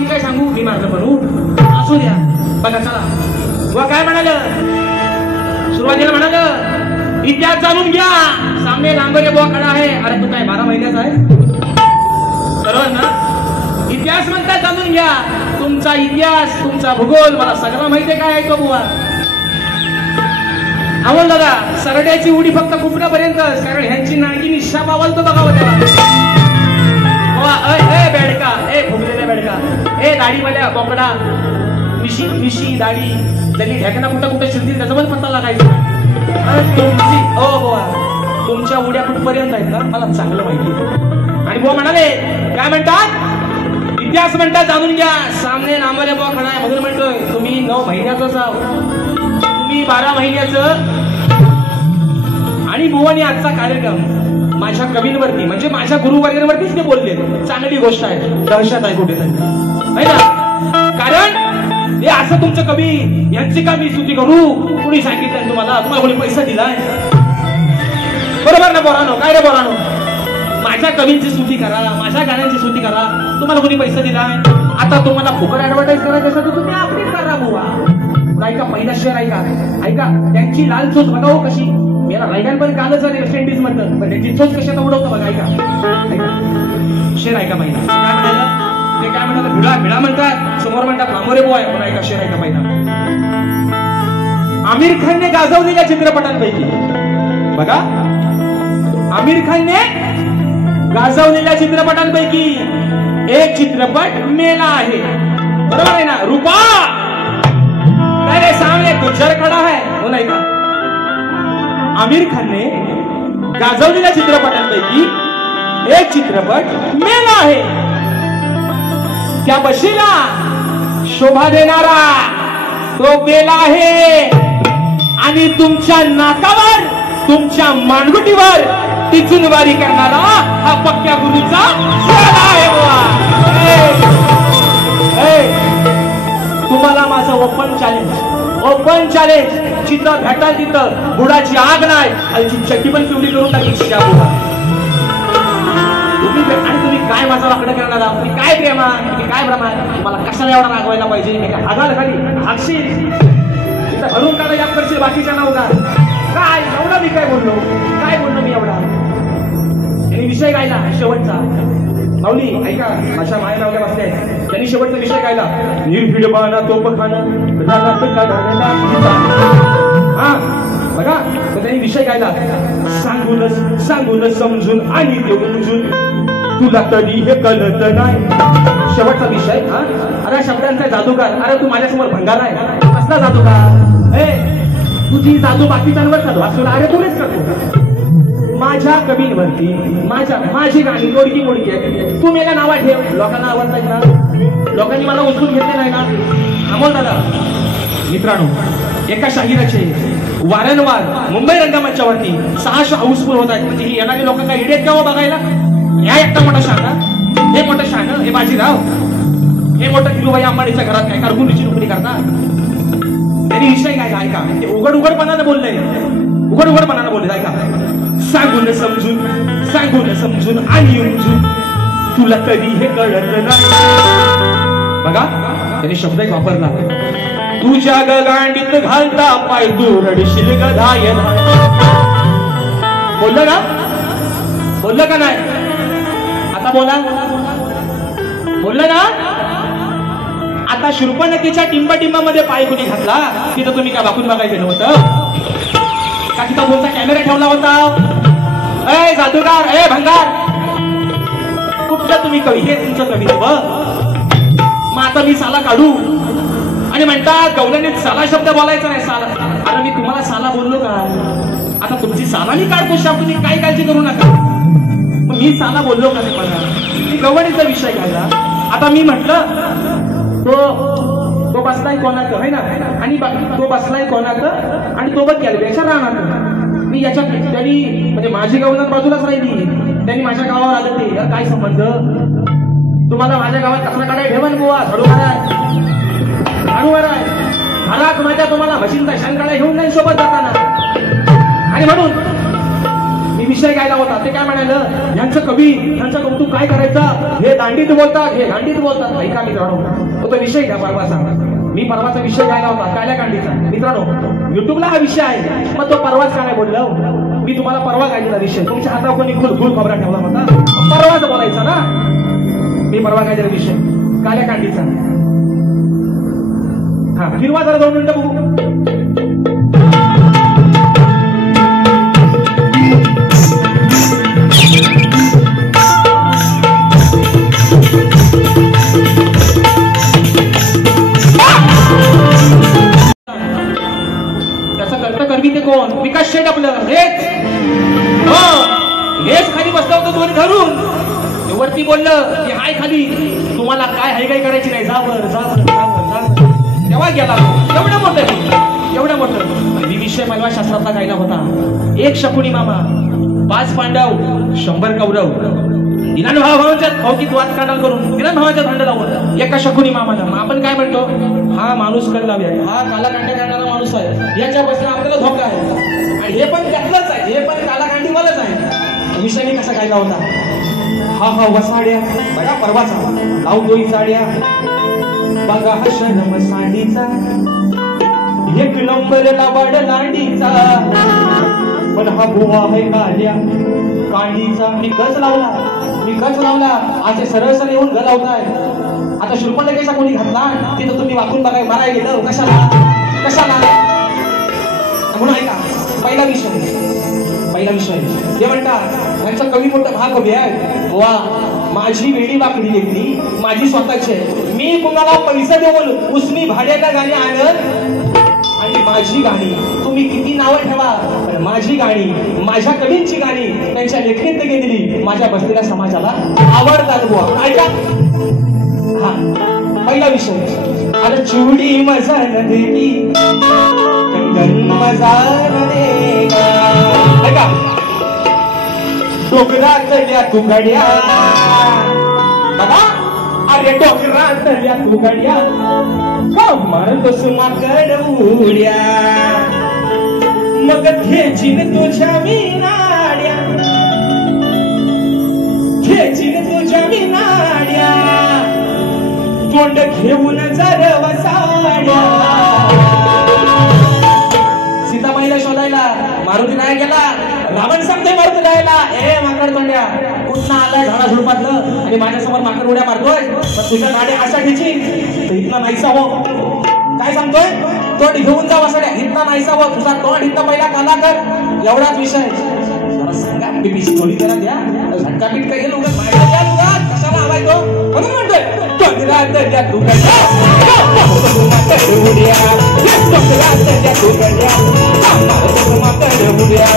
मी काय सांगू, मी मारलं म्हणू, असू द्या. बघा चला, बुवा काय म्हणालं, सुरुवातीला म्हणालं इतिहास जाणून घ्या, सामने लांबरे बुवा खडा आहे. अरे तू काय 12 महिन्याचा आहे, बरोबर ना? इतिहास म्हणतात जाणून घ्या, तुमचा इतिहास, तुमचा भूगोल मला सगळं माहितीये. काय आहे तो बुवा? अमोल दादा, सरड्याची उडी फक्त कुपण्यापर्यंत, कारण ह्यांची नांगी निशा पावलतो बघावं त्याला. ए बेडका, ए फुगलेल्या बेडका, ए दाढीवाल्या बोकडा, मिशी दाढी त्यांनी ढेकणा कुठं शिरतील त्याचा पण पत्ता लागायचा. तुमची ओ बुवा, तुमच्या उड्या कुठपर्यंत आहेत ना मला चांगलं माहिती. आणि बुवा म्हणाले काय म्हणतात, इतिहास म्हणतात जाणून घ्या, सामने नांबरे बुवा खडा आहे. म्हणून म्हणतोय तुम्ही 9 महिन्याचंच आहो, तुम्ही 12 महिन्याचं. आणि बुवानी आजचा कार्यक्रम माझ्या कवींवरती म्हणजे माझ्या गुरुवर्गांवरतीच ते बोलले. चांगली गोष्ट आहे, दहशत आहे कुठेतरी, है ना? कारण हे असं तुमचं कवी यांची का मी स्तुती करू, कुणी सांगितलं तुम्हाला कोणी पैसा दिलाय? बरोबर ना बोरानो? काय रे बोरानो, माझ्या कवींची स्तुती करा, माझ्या गाण्यांची स्तुती करा, तुम्हाला कोणी पैसा दिलाय? आता तुम्हाला फुकट ऍडव्हर्टाईज करायचं असेल तर तुम्ही आपली करा बुवा. ऐका पहिला शेअर ऐका, त्यांची लाल चोच बघा हो कशी. मेरा रायगड पण कालच झाले वेस्ट इंडिज मधलं, पण त्याची चोच कशात उडवतं बघा. ऐका शेअर ऐका पहिला. काय म्हणालं ते, काय म्हणतात, भिडा म्हणतात, समोर म्हणतात लांबोरे बुवा आहे. पण ऐका शेअर ऐका पहिला. आमिर खानने गाजवलेल्या चित्रपटांपैकी बघा, आमिर खानने गाजवलेल्या चित्रपटांपैकी एक चित्रपट मेला आहे, बरोबर आहे ना? रूपा मेरे सामने गुज्जर खडा है, हो नाही का? आमिर खानने गाजवलेल्या चित्रपटांपैकी एक चित्रपट मेला आहे. त्या बशीला शोभा देणारा तो मेला आहे. आणि तुमच्या नाकावर, तुमच्या मानगुटीवर टिचूनवारी करणारा हा पक्क्या गुरुचा सोहळा आहे बुवा. तुम्हाला माझं ओपन चॅलेंज, जिथं भेटाल तिथं बुडाची आग नाही, खालची चड्डी पण पिवळी करून टाकायची. तुम्ही काय माझा वाकडं करणार आहात? तुम्ही काय प्रेमा, तुम्ही काय भ्रमा, तुम्हाला कशाला एवढा रागवायला पाहिजे? हागाल खाली हाकशील, तिथं भरून काढा याद करशील बाकीच्या नाव का? काय एवढा मी काय बोललो मी एवढा? आणि विषय गायला शेवटचा. माऊली ऐका, अशा माया नावल्या बसल्या आहेत, त्यांनी शेवटचा विषय गायला, निर्भीडपणा तोप खाणं हा बघा. तर त्यांनी विषय गायला, सांगून समजून आणि देऊन तुला तरी हे कळत नाही. शेवटचा विषय. हा अरे शब्दांचा जादूगार, अरे तू माझ्यासमोर भंगार आहे. कसला जादूगार? तुझी जादू बाकीच्यांवर चालू असतो. अरे तुलाच करतो. माझ्या कवींवरती माझी गाणी मोडकी आहेत. तू मेला नावा ठेव, लोकांना आवडताय ना? लोकांनी मला उचलून घेतले नाही ना? अमोल दादा, मित्रांनो, एका शाहिराचे वारंवार मुंबई रंगमंचावरती 600 हाऊसफुल होत आहेत. म्हणजे ही येणारी लोक काय इडेत का बघायला? ह्या एकटा मोठा शाना, हे मोठं शान, हे बाजीराव, हे मोठं किलूबाई अंबानीच्या घरात काय कारकुनीची नोकरी करतात. त्यांनी विषय काय ऐका, ते उघडपणानं बोललंय, उघडपणानं बोलले. ऐका, सांगून समजून आणि उमजून तुला कधी हे कळत नाही. बघा त्यांनी शब्द एक वापरला, तुझ्या गांडीत घालता पाय तू रडशील गधाय. बोललं का नाही? आता बोललं ना? आता शूर्पणखीच्या टिंबामध्ये पाय कुणी घातला, तिथं तुम्ही काय वाकून बघायचं नव्हतं का? तिथं कोणता कॅमेरा ठेवला होता? ए जादूगार, ए भंगार, कुठलं तुम्ही कवी? हे तुमचं कवित्व. मग आता मी साला काढू आणि म्हणतात गवल्याने साला शब्द बोलायचा नाही. साला, अरे मी तुम्हाला साला बोललो का? आता तुमची साला मी काढतो शब्द, तुम्ही काही काळजी करू नका. मग मी साला बोललो का ते मला? मी गवळीचा विषय घ्यायला. आता मी म्हटलं तो बसलाय कोणाचं, है ना? आणि तो बसलाय कोणाचं आणि तो बघ कॅलबेच्या राहणार. मी याच्या त्यांनी म्हणजे माझी गवळण बाजूलाच राहिली, त्यांनी माझ्या गावावर आलं. ते काय संबंध? तुम्हाला माझ्या गावात कचरा काढाय ठेवण बुवा, झाडूवर आहे घरात माझ्या, तुम्हाला म्हशींचा शान काढाय घेऊन नाही सोबत जाताना. आणि म्हणून मी विषय गायला होता. ते काय म्हणालं, यांचं कवी यांचं कौतुक काय करायचं, हे दांडीत बोलतात, हे गांडीत बोलतात. ऐका मित्रांनो, तो विषय घ्या परवाचा. मी परवाचा विषय गायला होता काल्या कांडीचा. मित्रांनो युट्यूबला हा विषय आहे, मग तो परवाच काय बोललो मी तुम्हाला. परवा गायलेला विषय तुमच्या हातावर कोणी खुल खबरा ठेवला होता, परवाच बोलायचा ना. मी परवा गायलेला विषय काल्या कांडीचा. हा फिरवा जरा 2 मिनिटं बघू. ते कोण, विकास शेठ आपलं. हेच खाली बसलं होतं दोन घरून. वरती बोललं की हाय खाली, तुम्हाला काय हाय काय करायची नाही, जावर जावर जावर. तेव्हा गेला एवढं मोठं मी विषय मालवा शास्त्रातला गायला होता. 1 शकुनी मामा, 5 पांडव, 100 कौरव. दिनान भावांच्यात भावकीत वाद काढाल करून दिनान भावांच्यात भांडण लावून 1 शकुनी मामानं. आपण काय म्हणतो, हा माणूस कल्लावी आहे, हा कालाकांडी करणारा माणूस आहे, याच्यापासून आपल्याला धोका आहे. आणि हे पण त्यातलंच आहे, हे पण कालाकांडीवालच आहे. विषयाने कसा गायला होता. हा वसाड्या बघा परवाचा, लावतोय साड्या बघा हा शरम साडीचा, 1 नंबर लावाड लांडीचा. पण हा बुवा आहे काल्या कांडीचा. मी कच लावला असे सरळ सरळ येऊन गलावताय. आता शूर्पणखेचा कोणी घातला तिथं तुम्ही वाकून बघाय माराय गेलं. कशाला म्हणून ऐका. पहिला विषय ते म्हणतात यांचा कवी मोठा महाकवी आहे. वा माझी वेडी वाकडी लेखली माझी स्वतःची आहे. मी कुणाला पैसा देऊन उसनी भाड्याला गाणी आणत. आणि माझी गाणी तुम्ही किती नावं ठेवा, पण माझी गाणी, माझ्या कवींची गाणी त्यांच्या लेखणीत गेलेली माझ्या बसलेल्या समाजाला आवडतात बुवा. ऐका. हा पहिला विषय. अरे चुडी मजान देवी कंगन मजान देगा. ऐका. डोंगरातल्या तुगड्या बघा, अरे डोंगरातल्या तुगड्या मारतोस माकड उड्या. मग खेचीन तुझ्या मिनाड्या, तोंड घेऊन जर वसाड्या. सीतामाईला शोधायला मारुती नाही गेला. रावण सांगते मारुती जायला, ए माकड तोंड्या कुठं आलाय झाडा झुडपातलं आणि माझ्यासमोर माकड उड्या मारतोय. पण तुझ्या गाडी अशा घ्यायची तर इथनं नाहीसा हो. काय सांगतोय, तोंड घेऊन जा वसाड्या, इथनं नाहीसा हो. तुझा तोंड इथं पहिला काला कर. एवढाच विषय. जरा सांगा बीपीसी थोडी जरा द्या. झटकापीट काही गेलो कशाला हवाय तो म्हणून म्हणतोय. डोंगरातल्या तुगड्या माकड उड्या, डोंगरातल्या तुगड्या माकड उड्या.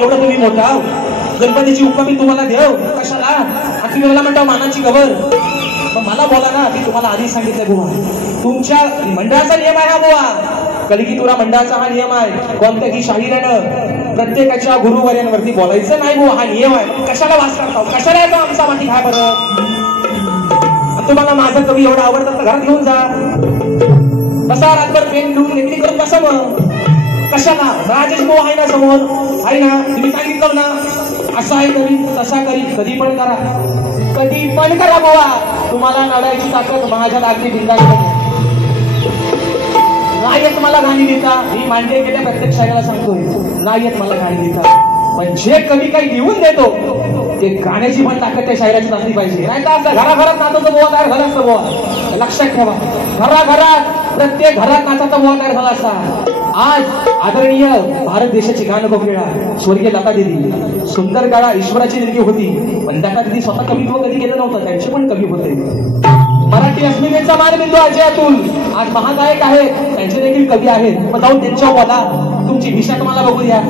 एवढं तुम्ही मोठा गणपतीची उपमी तुम्हाला देव कशाला. आखरी वेळेला म्हणतो मानाची गबर. मग मला बोला ना, मी तुम्हाला आधी सांगितलं बुवा, तुमच्या मंडळाचा नियम आहे हा बुवा. कलिकीतुरा मंडळाचा हा नियम आहे. कोणत्याही शाहिरानं प्रत्येकाच्या गुरुवर्यांवरती बोलायचं नाही बुवा, हा नियम आहे. कशाला वास करता, कशाला येतो आमचा माती काय बरं. तुम्हाला माझं कवी एवढं आवडतं तर घरात घेऊन जा, बसा रातभर पेन लिहून नेमणी करून बसा. मग कशाला, राजेश भाऊ आहे ना समोर, आहे ना, तुम्ही सांगितलं ना असं आहे करी तसा करी, कधी पण करा बाबा. तुम्हाला लढायची ताकद माझ्या लागली बिंदास नाही येत मला गाणी देता. मी मांडे गेल्या प्रत्येक शाळेला सांगतोय नाही येत मला गाणी देता. पण जे कवी काही लिहून देतो ते गाण्याची पण ताकद त्या शायराची असली पाहिजे. नाही तर असं घराघरात नाचाचं बोवा तयार झाला असतं बोवा. लक्षात ठेवा, घराघरात प्रत्येक घरात नाचाचा बोवा तयार झाला असता. आज आदरणीय भारत देशाची गान कोकिळा स्वर्गीय लता दिदी, सुंदर काळा ईश्वराची देणगी होती. पण लता दिदी स्वतः कवित्व कधी केलं नव्हतं, त्यांचे पण कवी होते. मराठी अस्मितेचा मानबिंदू अजय अतुल आज महागायक आहेत, त्यांचे देखील कवी आहेत. मग जाऊन त्यांच्या बोला, तुमची भिषा तुम्हाला बघू द्या.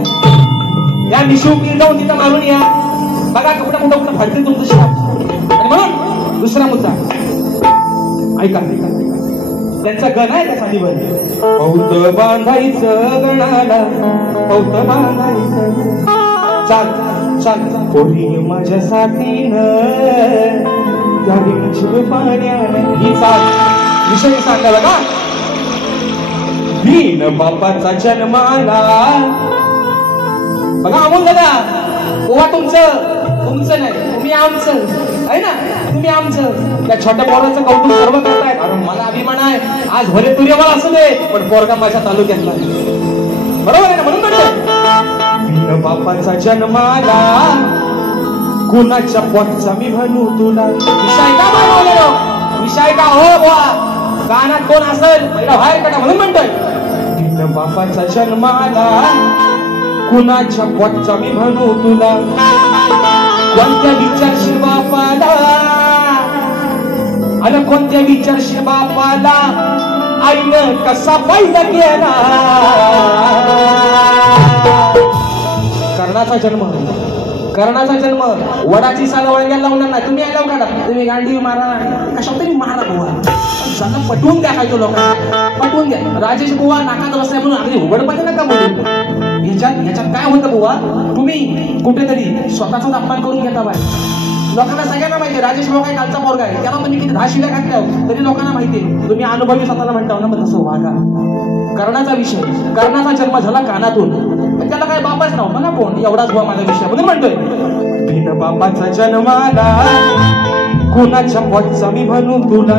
या मिशूपी जाऊन तिथं मारून या, बघा कुठं कुठं कुठं फाडतील तुमचं शिवाय. आणि म्हणून दुसरा मुद्दा ऐका, त्यांचा गण आहे त्याचा निबंध. पौत बांधायचं गणाला, पौत बांधायचं, चाल चाल पोरी माझ्या साथीनं पाण्यानं. ही चाल विषय सांगा बघा. भीन बापाचा जन्माला, बघा अमोल दादा, ओवा तुमचं नाही, तुम्ही आमचं आहे ना, तुम्ही आमचं. त्या छोट्या पोराचं कौतुक सर्व करतायत. अरे मला अभिमान आहे, आज भले तुर्यवाला असू दे पण पोरगा माझ्या तालुक्यातला, बरोबर आहे ना. म्हणून म्हणतो भीन बापाचा जन्माला, कुणाच्या पोटचा मी म्हणू तुला. विषय का बनवलेलो, विषय का हो बुवा, कानात कोण असेल पहिला बाहेर काढा. म्हणून म्हणतोय भीन बापाचा जन्माला, कुणाच्या पोटचा मी म्हणू तुला. कोणत्या विचारशील बापाला, अरे कोणत्या विचारशील बापाला, आईनं कसा फायदा केला. कर्णाचा जन्म, कर्णाचा जन्म वडाची साल वळग्याला लावणार नाही. तुम्ही आल्यावर काढा, तुम्ही गांडी मारा, कशा तरी मारा बुवा, झालं पटवून द्या. काय तो लोकांना पटवून द्या. राजेश बुवा नाकात बसलाय म्हणून अगदी उघडपणे नका बोलू. ह्याच्यात काय होतं बुवा, तुम्ही कुठेतरी स्वतःचाच अपमान करून घेता बाय. लोकांना सगळ्यांना माहिती आहे राजेश भाऊ काय कालचा पोरगा आहे, त्याला तुम्ही किती 10 शिव्या घातल्या तरी लोकांना माहिती आहे. तुम्ही अनुभवी स्वतःला म्हणता ना, मग तसं वागा. कर्णाचा विषय, कर्णाचा जन्म झाला कानातून, त्याला काय बापाच नाव म्हणा कोण, एवढाच बुवा माझा विषय. म्हणून म्हणतोय बिन बापाचा जन्माला, कुणाच्या पोटचा मी म्हणू तुला.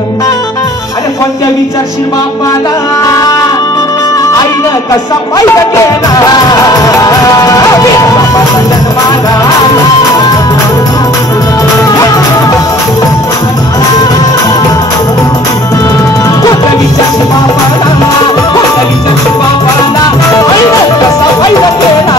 अरे कोणत्या विचारशील बापाला, आईनं कसा फायदा केला. बिन बापाचा जन्माला, कोणत्या विचारशील बापाला, कोणत्या विचारशील बापाला, आईनं कसा फायदा केला.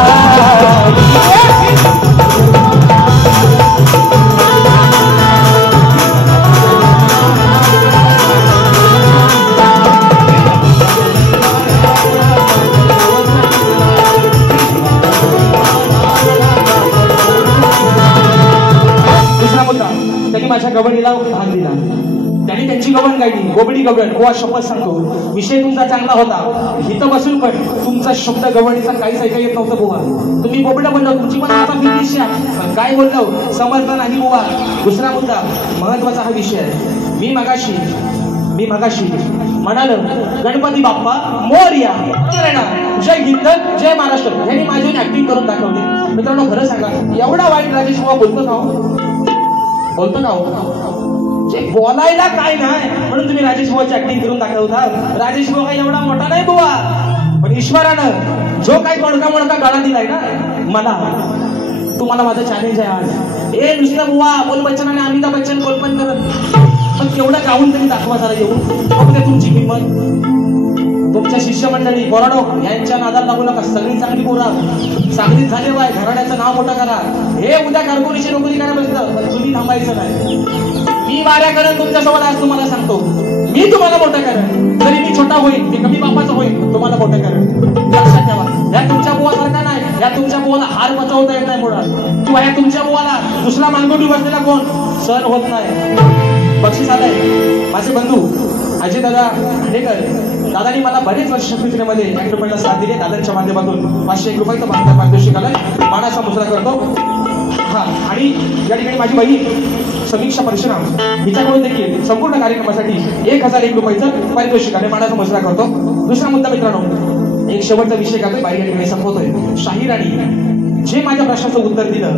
त्यांनी माझ्या गवणीला भाग दिला, त्यांनी त्यांची गवण गायली, गोबडी गवण. बुवा शपथ सांगतो, विषय तुमचा चांगला होता, इथं बसून पण तुमचा शब्द गवणीचा काहीच ऐका येत नव्हतं बुवा. तुम्ही गोबडा बोललो, तुमची पण आता फिरदिशा, पण काय बोललो समजलं नाही बुवा. दुसरा मुद्दा महत्वाचा हा विषय आहे. मी मगाशी म्हणाल गणपती बाप्पा मोरया, जय हिंद जय महाराष्ट्र, यांनी माझी ऍक्टिंग करून दाखवली. मित्रांनो खरं सांगा, एवढा वाईट राजेश बुवा बोलतो का हो? जे बोलायला काय नाही म्हणून तुम्ही राजेश बुवाची ऍक्टिंग करून दाखवता. राजेश बुवा काही एवढा मोठा नाही बुवा, पण ईश्वरानं जो काही तोडका गळा दिलाय ना मला, तुम्हाला माझं चॅलेंज आहे आज. हे नुसतं बुवा बोल बच्चन आणि अमिताभ बच्चन कल्पन करत, पण तेवढं गाऊन तरी दाखवा जरा येऊन, बघू तुमची किंमत. तुमच्या शिष्यमंडळी पोराडो यांच्या नादाला लागू नका. सगळी चांगली पोरा चांगलीच झाले बाय, घराण्याचं नाव मोठं करा. हे उद्या कारखान्याची नोकरी करा बसलं, पण तुम्ही थांबायचं नाही. मी वाऱ्या करेन तुमच्यासोबत, आज तुम्हाला सांगतो मी तुम्हाला मोठं करेन. जरी मी छोटा होईल, मी कमी बापाचं होईल, तुम्हाला मोठं करेन. लक्षात ठेवा, या तुमच्या बुवासारखा नाही, या तुमच्या बुवाला हार पचवता येत नाही मुळात, किंवा या तुमच्या बुवाला दुसरा मानगोटी बसलेला कोण सहन होत नाही. बक्षीस आलंय माझे बंधू अजय दादा खांडेकर. दादानी मला बरेच वर्ष शक्तीमध्ये ऍक्टरमेंटला साथ दिली. दादांच्या माध्यमातून 501 रुपयाचं पारितोषिक आलंय, मानाचा मुजरा करतो. हा, आणि या ठिकाणी माझी बहीण समीक्षा परशुराम हिच्याकडून देखील संपूर्ण कार्यक्रमासाठी 1001 रुपयाचं पारितोषिक आलंय, मानाचा मुजरा करतो. दुसरा मुद्दा मित्रांनो, एक शेवटचा विषय करतोय, बाहेर या ठिकाणी संपवतोय. शाहीराणी जे माझ्या प्रश्नाचं उत्तर दिलं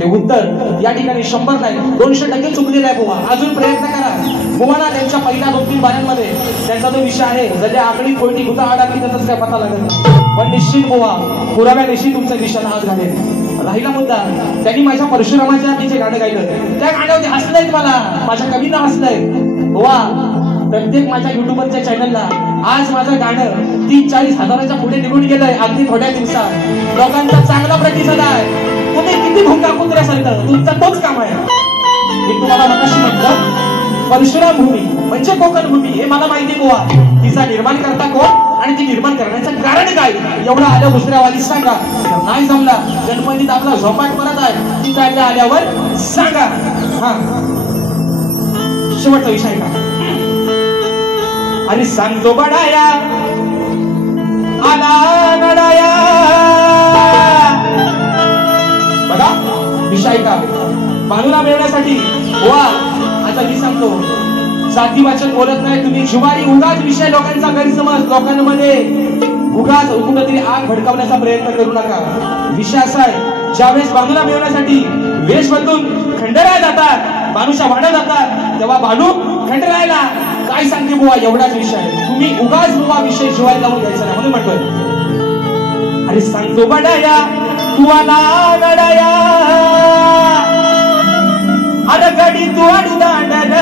ते उत्तर या ठिकाणी 100 नाही 200% चुकलेलं आहे बुवा. अजून प्रयत्न करा बुवाना. त्यांच्या पहिल्या 2-3 बाऱ्यांमध्ये त्यांचा जो विषय आहे, जर आकडी कोणती गुता आडाकली त्याचाच काय पता लागत, पण निश्चित बुवा पुराव्या निश्चित तुमचा विषयाला हात घालेल. राहिला मुद्दा, त्यांनी माझ्या परशुरामाच्या जे गाणं गायलं त्या गाण्यावरती हसलंय, मला माझ्या कवींना हसलंय. वा, प्रत्येक माझ्या युट्यूबरच्या चॅनलला आज माझं गाणं 30-40 हजाराच्या पुढे निघून गेलंय अगदी थोड्या दिवसात. लोकांचा चांगला प्रतिसाद आहे. तुम्ही किती भुंगा कुत्र्यासारखं, तुमचं तोच काम आहे. मी तुम्हाला मगाशी म्हटलं परशुराम भूमी म्हणजे कोकण भूमी, हे मला माहिती बुवा. तिचा निर्माण करता कोण आणि ती निर्माण करण्याचं कारण काय एवढं आल्या दुसऱ्यावाली सांगा. नाही जमला गणपतीत आपला झोपाट परत आहे, ती जायला आल्यावर सांगा. हा, शेवटचा विषय का? अरे सांगतो बडाया आला नडाया. बघा विषय का बाजूला मिळवण्यासाठी. वा, आता मी सांगतो, जातीवाचक बोलत नाही तुम्ही. जुवारी उगाच विषय लोकांचा गैरसमज लोकांमध्ये उगाच कुठेतरी आग भडकावण्याचा प्रयत्न करू नका. विषय असा आहे, ज्यावेळेस बांधूला मिळवण्यासाठी वेश बदलून खंडराय जातात, बानूच्या वाड्या जातात, तेव्हा बानू खंडरायला काय सांगते बुवा, एवढाच विषय आहे. तुम्ही उगाच बुवा विषय शिवाय लावून घ्यायचा नाही. म्हणून म्हटलं अरे सांगतो बडाया तू आला नडाया, अरे गडी तू आडू दांडल,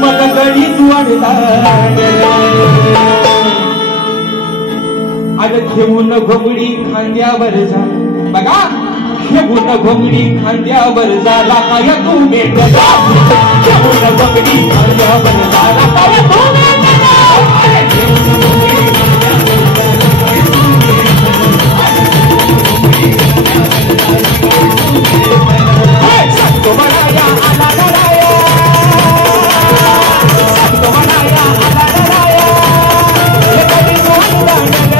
मग गडी तू आडू दांडल. अरे घेऊन घोंगडी खांद्यावर जा. बघा, घेऊन घोंगडी खांद्यावर झाला काय तू मेंढला. घेऊन घोंगडी खांद्यावर झाला काय तू मेंढला. सांगतो बडाया आला नडाया, सांगतो बडाया आला नडाया, गडी तू आडू दांडल,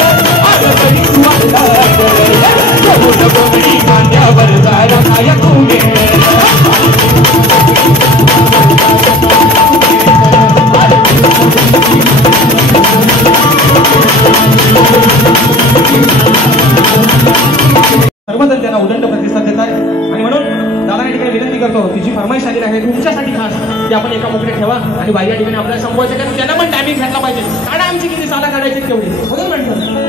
अरे गडी तू आडू दांडल. घेऊन घोंगडी खांद्यावर झाला काय तू मेंढला. सर्वजण त्यांना उदंड प्रतिसाद देत आहे. आणि म्हणून दादा या ठिकाणी विनंती करतो, तिची फरमाईश आलेली आहे तुमच्यासाठी खास, की आपण एका मोकळ्या ठेवा आणि बाहेर या ठिकाणी आपल्याला संपवायचं, कारण त्यांना पण टायमिंग घातला पाहिजे. कारण आमची किती साला काढायची तेवढी. म्हणून म्हणतो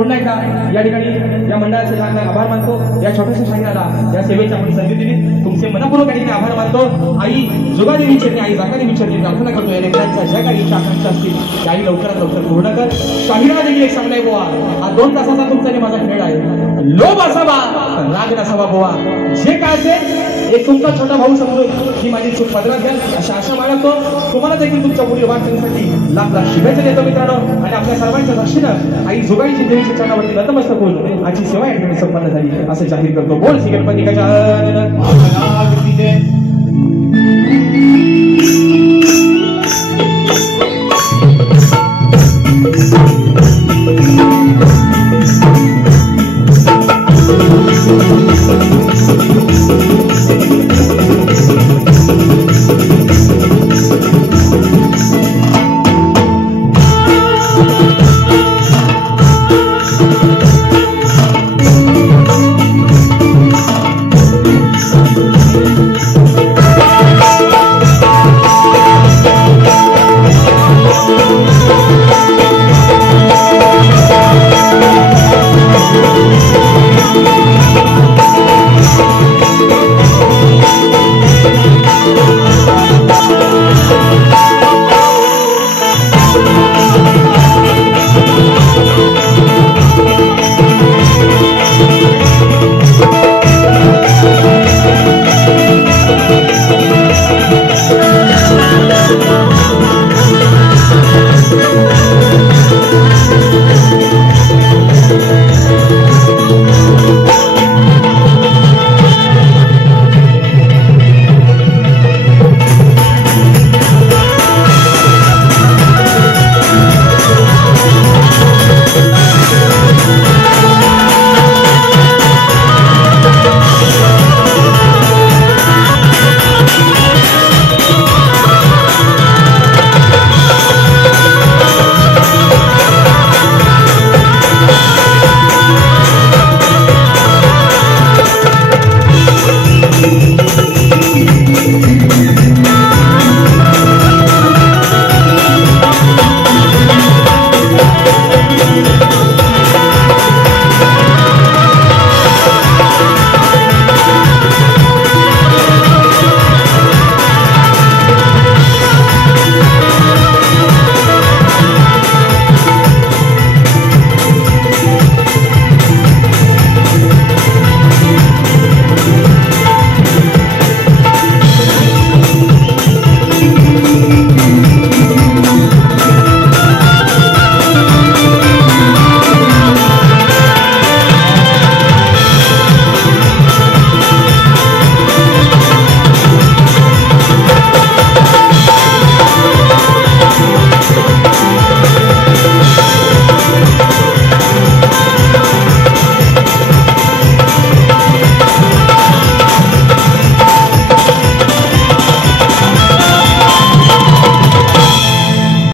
पुन्हा एकदा या ठिकाणी या मंडळाचे लहान आभार मानतो. या छोट्याशा शाहिराला या सेवेची आपण संधी दिली. तुमचे मनपूर्वक या ठिकाणी आभार मानतो. आई जोगादेवी चरणी, आई जागादेवी चरणी प्रार्थना करतो या लेकरांच्या ज्या काही इच्छा आकांक्षा असतील त्याही लवकरात लवकर पूर्ण कर. शाहिरा देखील एक सांगलाय बुवा, हा 2 तासाचा तुमचा आणि माझा खेळ आहे. लोभ असावा राग नसावा बुवा. जे काय असेल एक तुमचा छोटा भाऊ समजून ही माझी चूक पदरात घ्या अशा आशा बाळगतो. तुम्हाला देखील तुमच्या पुढील वाटचालीसाठी लाख लाख शुभेच्छा देतो मित्रांनो. आणि आपल्या सर्वांच्या दर्शनं आई जोगाईची देवीच्या चरणावरती नतमस्तक होऊन आजची सेवा या ठिकाणी संपन्न झाली असं जाहीर करतो. बोल श्री गणपती गजानन.